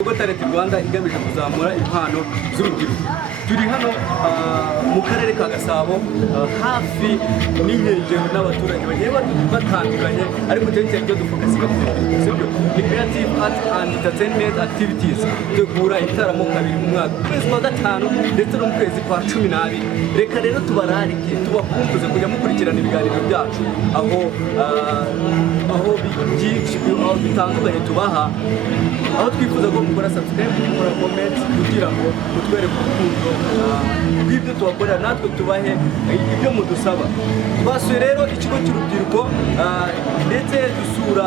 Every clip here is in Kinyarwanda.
Ubwo Talent Rwanda igamije kuzamura impano z'urubyiruko. Turi hano mu karere ka Gasabo hafi n'inkengero n'abaturage bagiye batandukanye, ariko cyane cyo dufokasinga ku sibyo creative art and entertainment activities. Tegura itaramo kabiri mu mwaka, kwezi kwa gatanu ndetse no mu kwezi kwa 12. Reka rero tubararike tubakumbuze kujya mukurikirana ibiganiro byacu aho byinshi bitandukanye tubaha, aho twifuza ko mukora subscribe, mukora comment kugira ngo mutwereke urukundo rw'ibyo tubakorera, natwe tubahe ibyo mudusaba. Twasuye rero ikigo cy'urubyiruko ndetse dusura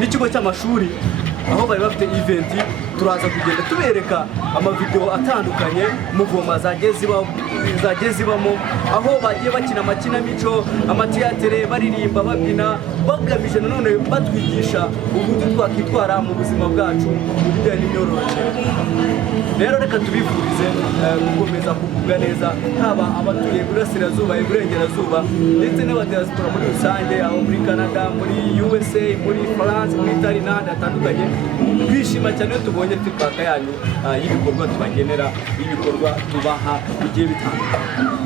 n'ikigo cy'amashuri aho bari bafite event. Turaza kugenda tubereka amavideo atandukanye muvoma zageze zibamo, aho bagiye bakina amakinamico, amatiyatere, baririmba, babyina, bagamije nanone batwigisha uburyo twakwitwara mu buzima bwacu mu bijyanye n'imyororokere. Rero reka tubifurize gukomeza kugubwa neza, haba abatuye Burasirazuba, Iburengerazuba ndetse n'abadiaspora muri rusange, aho muri Canada, muri USA, muri France, muri Italy n'ahandi hatandukanye. Twishima cyane iyo tubonye feedback yanyu y'ibikorwa tubagenera, y'ibikorwa tubaha bigiye bitandukanye.